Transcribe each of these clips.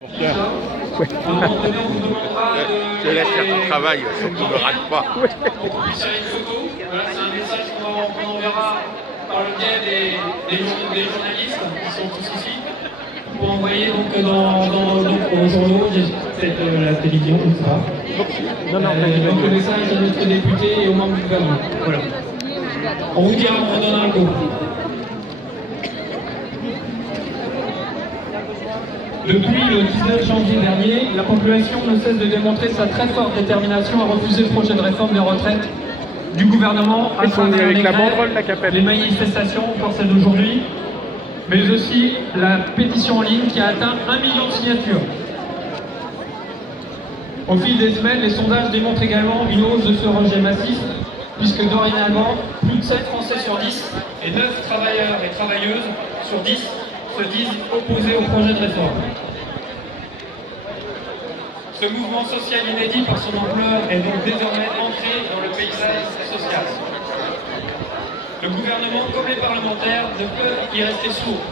Ouais. Je laisse faire ton travail, sauf qu'on ne me rate pas. Voilà, c'est un message qu'on enverra par le biais des journalistes qui sont tous ici, pour envoyer donc aux journaux, peut-être la télévision, je ne sais pas. Donc le message à notre député et aux membres du gouvernement. Voilà. On vous dira, on redonnera le coup. Depuis le 19 janvier dernier, la population ne cesse de démontrer sa très forte détermination à refuser le projet de réforme des retraites du gouvernement à travers les grèves, les manifestations, pour celle d'aujourd'hui, mais aussi la pétition en ligne qui a atteint 1 million de signatures. Au fil des semaines, les sondages démontrent également une hausse de ce rejet massif, puisque dorénavant, plus de 7 Français sur 10 et 9 travailleurs et travailleuses sur 10 se disent opposés au projet de réforme. Ce mouvement social inédit par son ampleur est donc désormais entré dans le paysage social. Le gouvernement, comme les parlementaires, ne peuvent y rester sourds.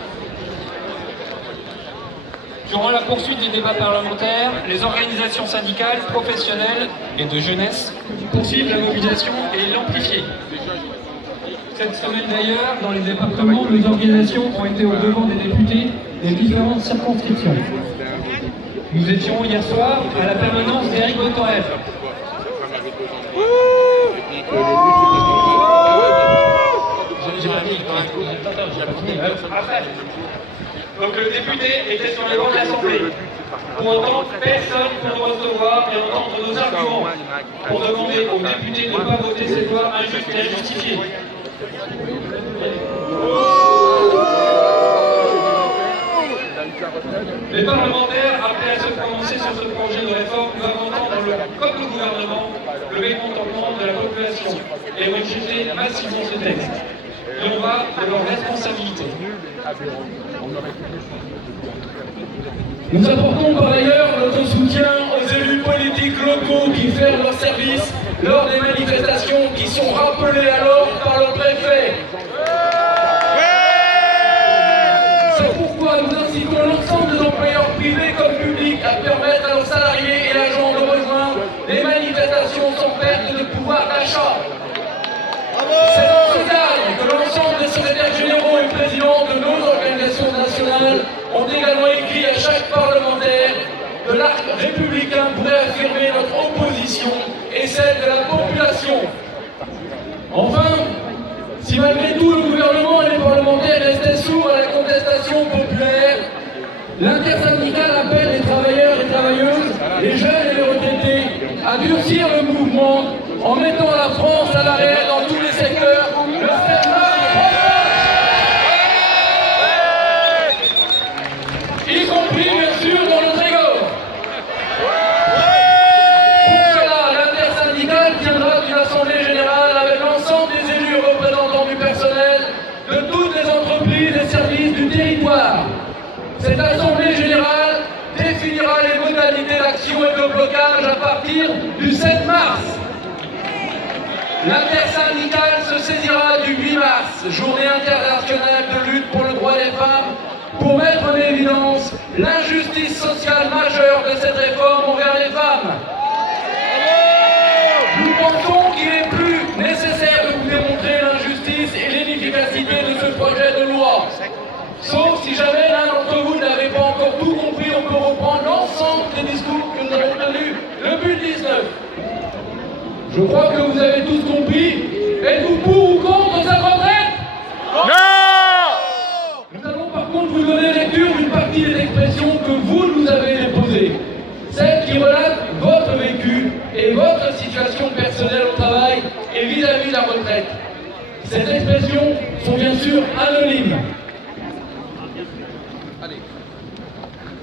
Durant la poursuite des débats parlementaires, les organisations syndicales, professionnelles et de jeunesse poursuivent la mobilisation et l'amplifient. Cette semaine d'ailleurs, dans les départements, nos organisations ont été au devant des députés des différentes circonscriptions. Nous étions hier soir à la permanence d'Éric Botorel. Donc le député était sur les bancs de l'Assemblée pour entendre personne pour nous recevoir et entendre nos arguments, pour demander aux députés de ne pas voter cette loi injuste et injustifiée. Les parlementaires, appelés à se prononcer sur ce projet de réforme, doivent entendre, comme le gouvernement, le mécontentement de la population et rejeter massivement ce texte. Il en va de leur responsabilité. Nous apportons par ailleurs notre soutien aux élus politiques locaux qui ferment leur service lors des manifestations qui sont rappelées alors par le préfet. C'est pourquoi nous incitons l'ensemble des employeurs privés comme publics à permettre à leurs salariés et agents de rejoindre les manifestations sans perte de pouvoir d'achat. C'est dans ce cadre que l'ensemble des secrétaires généraux et présidents de nos organisations nationales ont également écrit à chaque parlementaire de l'arc républicain pour réaffirmer notre opposition et celle de la population. Enfin, si malgré tout le gouvernement et les parlementaires restaient sourds à la contestation populaire, l'intersyndicale appelle les travailleurs et travailleuses, les jeunes et les retraités à durcir le mouvement en mettant la France à l'arrêt dans tous les secteurs, le y compris bien sûr dans le Trégor. Pour cela, l'intersyndicale tiendra une assemblée générale avec l'ensemble des élus représentants du personnel de toutes les entreprises et services du territoire. Cette assemblée générale définira les modalités d'action et de blocage à partir du 7 mars. L'intersyndicale se saisira du 8 mars, journée internationale de lutte pour le droit des femmes, pour mettre en évidence l'injustice sociale majeure de cette réforme envers les femmes. Nous pensons qu'il est plus nécessaire de vous démontrer l'injustice et l'inefficacité de ce projet de loi. Sauf si jamais l'un d'entre vous n'avait pas encore tout compris, on peut reprendre l'ensemble des discours que nous avons tenus depuis le 19. Je crois que vous avez tous compris. Êtes-vous pour ou contre cette retraite? Non! Nous allons par contre vous donner lecture d'une partie des expressions que vous nous avez déposées. Celles qui relatent votre vécu et votre situation personnelle au travail et vis-à-vis de la retraite. Ces expressions sont bien sûr anonymes.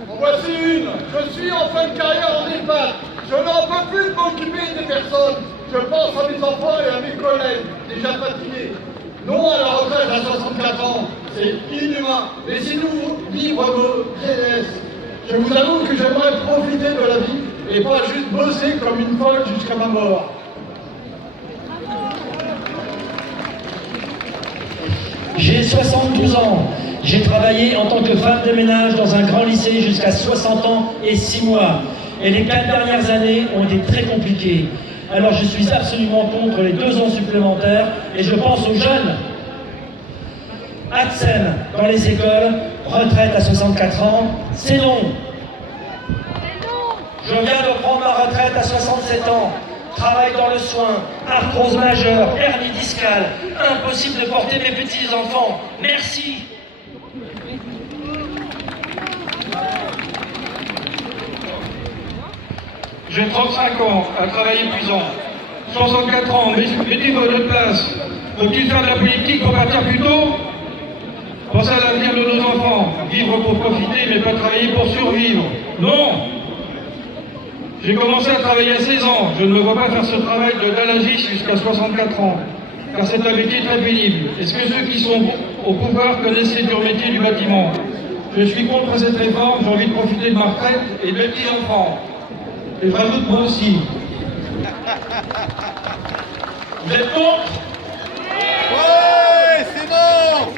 En voici une. Je suis en fin de carrière en EHPAD. Je n'en peux plus de m'occuper des personnes. Je pense à mes enfants et à mes collègues, déjà fatigués. Non à la retraite à 64 ans, c'est inhumain. Mais si nous vivre vos vieillesses, je vous avoue que j'aimerais profiter de la vie et pas juste bosser comme une folle jusqu'à ma mort. J'ai 72 ans. J'ai travaillé en tant que femme de ménage dans un grand lycée jusqu'à 60 ans et 6 mois. Et les 4 dernières années ont été très compliquées. Alors je suis absolument contre les 2 ans supplémentaires et je pense aux jeunes. ATSEM dans les écoles, retraite à 64 ans, c'est non. Je viens de prendre ma retraite à 67 ans. Travail dans le soin, arthrose majeure, hernie discale. Impossible de porter mes petits-enfants. Merci. J'ai 35 ans, un travail épuisant. 64 ans, mettez-vous à notre place. Faut-il faire de la politique pour partir plus tôt? Pensez à l'avenir de nos enfants. Vivre pour profiter, mais pas travailler pour survivre. Non! J'ai commencé à travailler à 16 ans. Je ne me vois pas faire ce travail de galagiste jusqu'à 64 ans. Car c'est un métier très pénible. Est-ce que ceux qui sont au pouvoir connaissent ces durs métiers du bâtiment? Je suis contre cette réforme. J'ai envie de profiter de ma retraite et de mes petits-enfants. Et je rajoute moi aussi. Vous êtes contre? Ouais, c'est bon.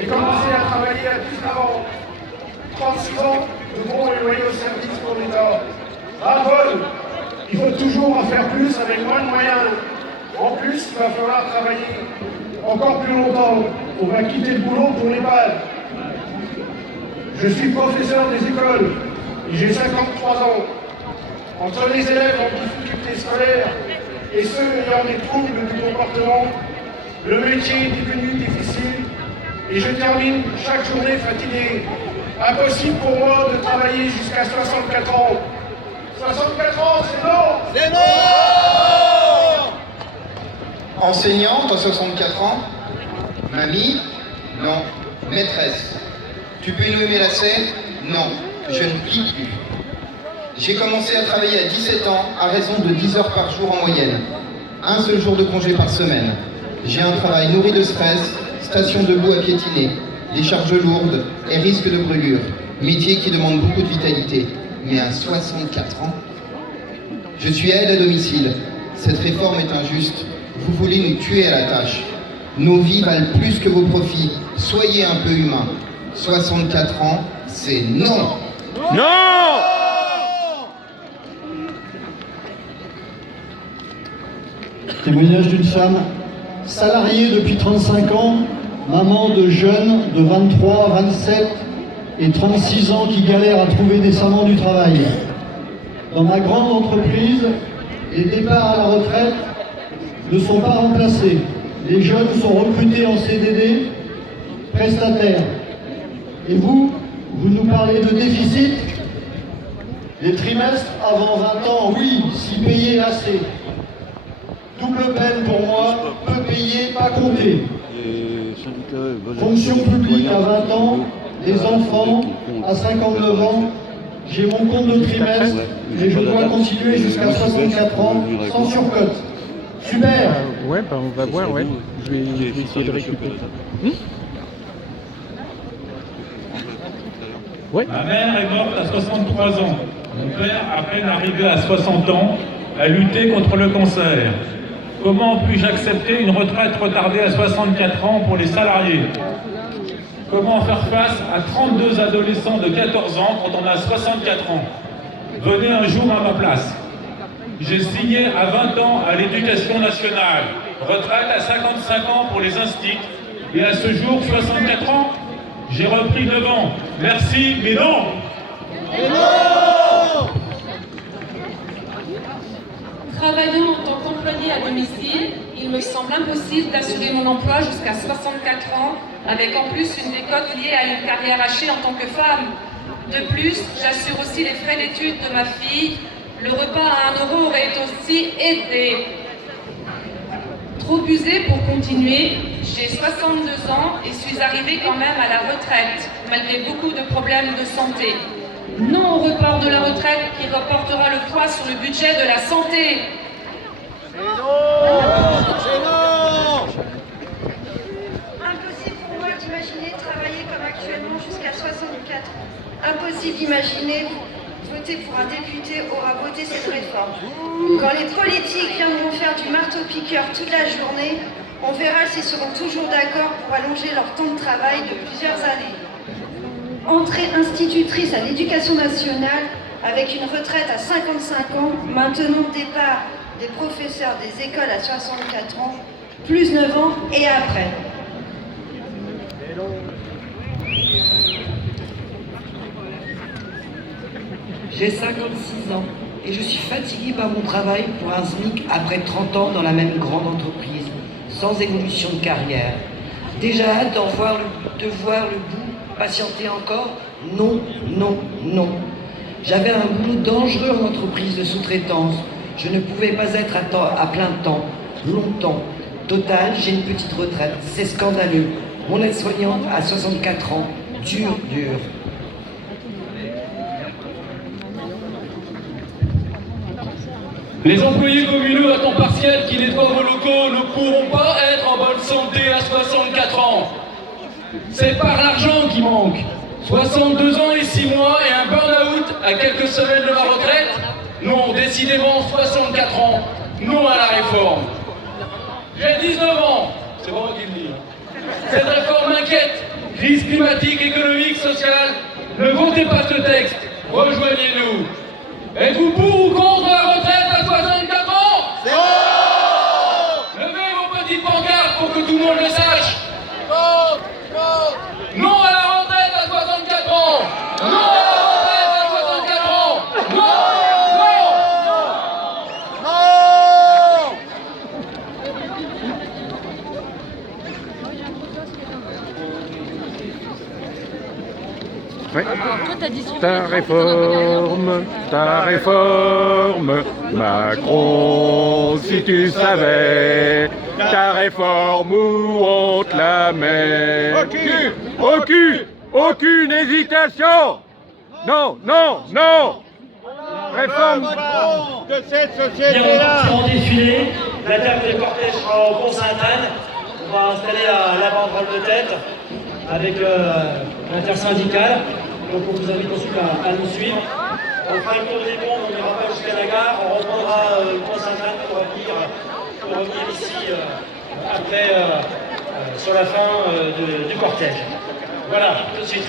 J'ai commencé à travailler à 19 ans. 36 ans, nous devons les loyer au service pour l'État. Bravo! Il faut toujours en faire plus avec moins de moyens. En plus, il va falloir travailler encore plus longtemps. On va quitter le boulot pour l'EHPAD. Je suis professeur des écoles et j'ai 53 ans. Entre les élèves en difficulté scolaire et ceux ayant des troubles du comportement, le métier est devenu difficile et je termine chaque journée fatigué. Impossible pour moi de travailler jusqu'à 64 ans. 64 ans, c'est non! C'est non. Enseignante à 64 ans? Mamie? Non. Maîtresse? Tu peux nous aimer la scène? Non. Je ne plie plus. J'ai commencé à travailler à 17 ans à raison de 10 heures par jour en moyenne. Un seul jour de congé par semaine. J'ai un travail nourri de stress, station debout à piétiner, des charges lourdes et risque de brûlure. Métier qui demande beaucoup de vitalité. Mais à 64 ans, je suis aide à domicile. Cette réforme est injuste. Vous voulez nous tuer à la tâche. Nos vies valent plus que vos profits. Soyez un peu humains. 64 ans, c'est non. Non. Témoignage d'une femme salariée depuis 35 ans, maman de jeunes de 23, 27 et 36 ans qui galèrent à trouver décemment du travail. Dans ma grande entreprise, les départs à la retraite ne sont pas remplacés. Les jeunes sont recrutés en CDD, prestataires. Et vous nous parlez de déficit? Les trimestres avant 20 ans, oui, si payés assez. Double peine pour moi, peu payé, pas compté. Fonction publique à 20 ans, les enfants à 59 ans. J'ai mon compte de trimestre, mais je dois continuer jusqu'à 64 ans sans surcote. Super! Ouais, bah on va voir, ouais. Je vais essayer de récupérer. Ouais. Ma mère est morte à 63 ans. Mon père, à peine arrivé à 60 ans, a lutté contre le cancer. Comment puis-je accepter une retraite retardée à 64 ans pour les salariés? Comment faire face à 32 adolescents de 14 ans quand on a 64 ans? Venez un jour à ma place. J'ai signé à 20 ans à l'Éducation nationale. Retraite à 55 ans pour les instits. Et à ce jour, 64 ans, j'ai repris 9 ans. Merci, mais non! Et non. Travaillant en tant qu'employé à domicile, il me semble impossible d'assurer mon emploi jusqu'à 64 ans, avec en plus une décote liée à une carrière hachée en tant que femme. De plus, j'assure aussi les frais d'études de ma fille. Le repas à 1 € aurait aussi aidé. Trop usée pour continuer, j'ai 62 ans et suis arrivée quand même à la retraite, malgré beaucoup de problèmes de santé. Non au report de la retraite qui reportera le poids sur le budget de la santé. C'est non. C'est non. Impossible pour moi d'imaginer travailler comme actuellement jusqu'à 64 ans. Impossible d'imaginer voter pour un député aura voté cette réforme. Quand les politiques viendront faire du marteau-piqueur toute la journée, on verra s'ils seront toujours d'accord pour allonger leur temps de travail de plusieurs années. entrée institutrice à l'éducation nationale avec une retraite à 55 ans, maintenant départ des professeurs des écoles à 64 ans, plus 9 ans et après. J'ai 56 ans et je suis fatiguée par mon travail pour un SMIC après 30 ans dans la même grande entreprise, sans évolution de carrière. Déjà hâte de voir le bout, patienter encore? Non, non, non. J'avais un boulot dangereux en entreprise de sous-traitance. Je ne pouvais pas être à plein temps, longtemps. Total, j'ai une petite retraite. C'est scandaleux. Mon aide-soignante à 64 ans. Dur, dur. Les employés communaux à temps partiel qui nettoient vos locaux ne pourront pas être en bonne santé à 64 ans. C'est par l'argent qui manque. 62 ans et 6 mois et un burn-out à quelques semaines de ma retraite? Non, décidément 64 ans. Non à la réforme. J'ai 19 ans. C'est bon qu'il le dit. Cette réforme m'inquiète. Crise climatique, économique, sociale. Ne votez pas ce texte. Rejoignez-nous. Êtes-vous pour ou contre la retraite à 64 ans? C'est bon! Levez vos petites pancartes pour que tout le monde le sache. Non à la retraite à 64 ans. Non à la retraite à 64 ans. Non, Ouais. Ta réforme, Macron, si tu savais, ta réforme où on te la met. Aucune hésitation. Non, non, non. Réforme de cette Bien, on société-là. va en défilé. La table des cortèges sera au Pont-Sainte-Anne. On va installer la banderole de tête avec l'intersyndicale. Donc on vous invite ensuite à nous suivre. On fera le tour des ponts, on n'ira pas jusqu'à la gare. On reprendra le Pont-Sainte-Anne pour revenir ici après, sur la fin du cortège. Voilà, tout de suite.